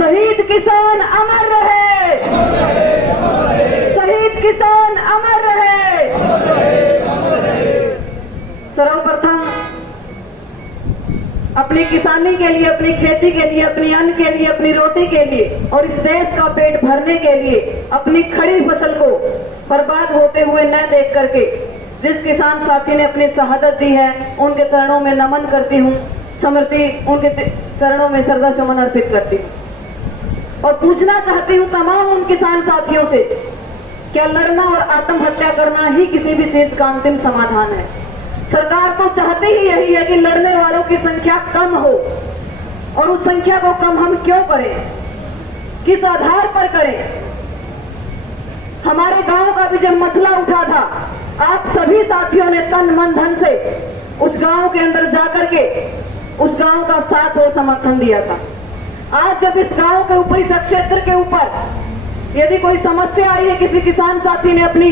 शहीद किसान अमर रहे, शहीद किसान अमर रहे। सर्वप्रथम अपनी किसानी के लिए, अपनी खेती के लिए, अपनी अन्न के लिए, अपनी रोटी के लिए और इस देश का पेट भरने के लिए अपनी खड़ी फसल को बर्बाद होते हुए न देख करके जिस किसान साथी ने अपनी शहादत दी है, उनके चरणों में नमन करती हूँ, समर्पी उनके चरणों में श्रद्धा सुमन अर्पित करती हूँ। और पूछना चाहती हूँ तमाम उन किसान साथियों से, क्या लड़ना और आत्महत्या करना ही किसी भी चीज का अंतिम समाधान है? सरकार तो चाहती ही यही है कि लड़ने वालों की संख्या कम हो, और उस संख्या को कम हम क्यों करें, किस आधार पर करें? हमारे गांव का भी जब मसला उठा था, आप सभी साथियों ने तन मन धन से उस गांव के अंदर जाकर के उस गांव का साथ और समर्थन दिया था। आज जब इस गांव के ऊपर, इस क्षेत्र के ऊपर यदि कोई समस्या आई है, किसी किसान साथी ने अपनी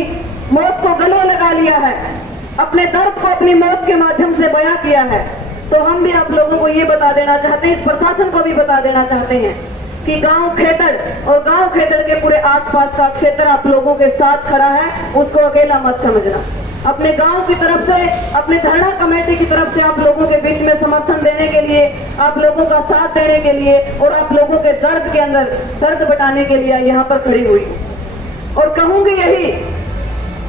मौत को गले लगा लिया है, अपने दर्द को अपनी मौत के माध्यम से बयां किया है, तो हम भी आप लोगों को ये बता देना चाहते हैं, इस प्रशासन को भी बता देना चाहते हैं कि गांव खेतड़ और गांव खेतड़ के पूरे आसपास का क्षेत्र आप लोगों के साथ खड़ा है, उसको अकेला मत समझना। अपने गांव की तरफ से, अपने धरना कमेटी की तरफ से आप लोगों के बीच में समर्थन देने के लिए, आप लोगों का साथ देने के लिए और आप लोगों के दर्द के अंदर दर्द बटाने के लिए यहाँ पर खड़ी हुई। और कहूंगी यही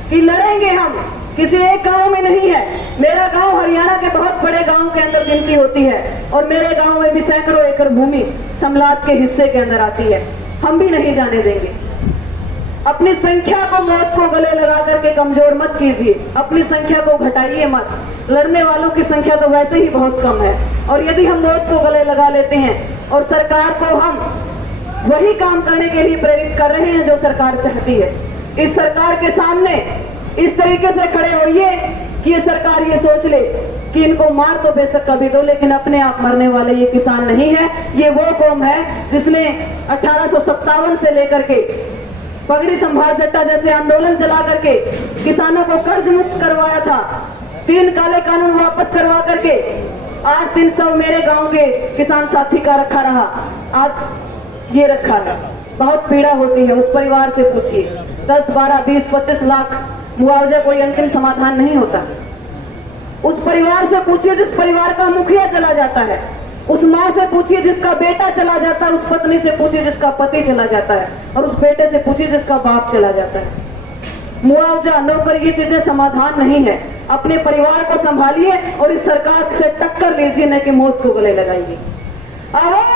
कि लड़ेंगे हम, किसी एक गांव में नहीं है। मेरा गांव हरियाणा के बहुत बड़े गांव के अंदर गिनती होती है और मेरे गांव में भी सैकड़ों एकड़ भूमि समलात के हिस्से के अंदर आती है। हम भी नहीं जाने देंगे। अपनी संख्या को मौत को गले लगा करके कमजोर मत कीजिए, अपनी संख्या को घटाइए मत। लड़ने वालों की संख्या तो वैसे ही बहुत कम है, और यदि हम मौत को गले लगा लेते हैं और सरकार को हम वही काम करने के लिए प्रेरित कर रहे हैं जो सरकार चाहती है, इस सरकार के सामने इस तरीके से खड़े होइए कि ये सरकार ये सोच ले कि इनको मार तो बेशक कभी दो, लेकिन अपने आप मरने वाले ये किसान नहीं है। ये वो कौम है जिसने 1857 से लेकर के पगड़ी संभाल सट्टा जैसे आंदोलन चला करके किसानों को कर्ज मुक्त करवाया था, 3 काले कानून वापस करवा करके 8-300 मेरे गांव के किसान साथी का रखा रहा, आज ये रखा है। बहुत पीड़ा होती है, उस परिवार से पूछिए। 10, 12, 20, 25 लाख मुआवजा कोई अंतिम समाधान नहीं होता। उस परिवार से पूछिए जिस परिवार का मुखिया चला जाता है, उस माँ से पूछिए जिसका बेटा चला जाता है, उस पत्नी से पूछिए जिसका पति चला जाता है, और उस बेटे से पूछिए जिसका बाप चला जाता है। मुआवजा, नौकरी, ये चीजें समाधान नहीं है। अपने परिवार को संभालिए और इस सरकार से टक्कर लीजिए, न कि मौत को गले लगाइए। आवाज